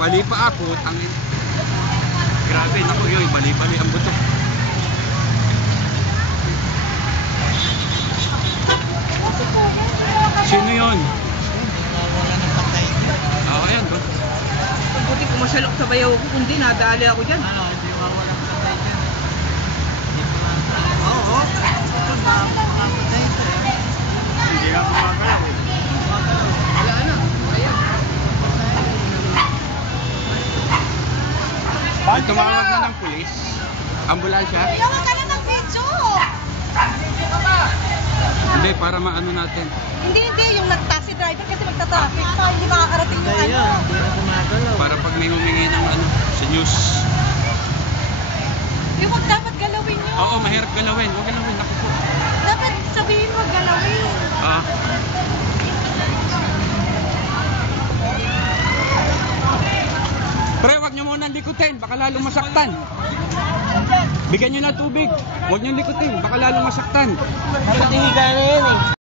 Bali pa ako, tangin. Grabe, naku yun, bali-bali ang buto. Sino yun? Wala ng patay. Ako yan, bro. Buti kumasalok sa bayaw ko, kundi nadali ako dyan. Ano, hindi mawala ng patay dyan. Oo. Makapatay ito eh. Hindi nga kumakalang. Wala na. Ayan. Ay, tumawag na ng pulis. Ambulansya. Yawa ka na ng video! Hindi, para maano natin. Hindi, yung nag-taxi driver kasi magta-traffic pa, hindi makakarating yung Patay ano. yan, hindi na gumagalaw. Para pag may humingi ng ano, sa news. Yung wag dapat galawin nyo. Oo, mahirap galawin. Huwag galawin. Naku po. Dapat sabihin wag galawin. Ah. Pre, wag nyo muna likutin. Baka lalong masaktan. Bigyan nyo na tubig. Huwag nyo likutin. Baka lalong masaktan. Dapat hihiga na yan eh.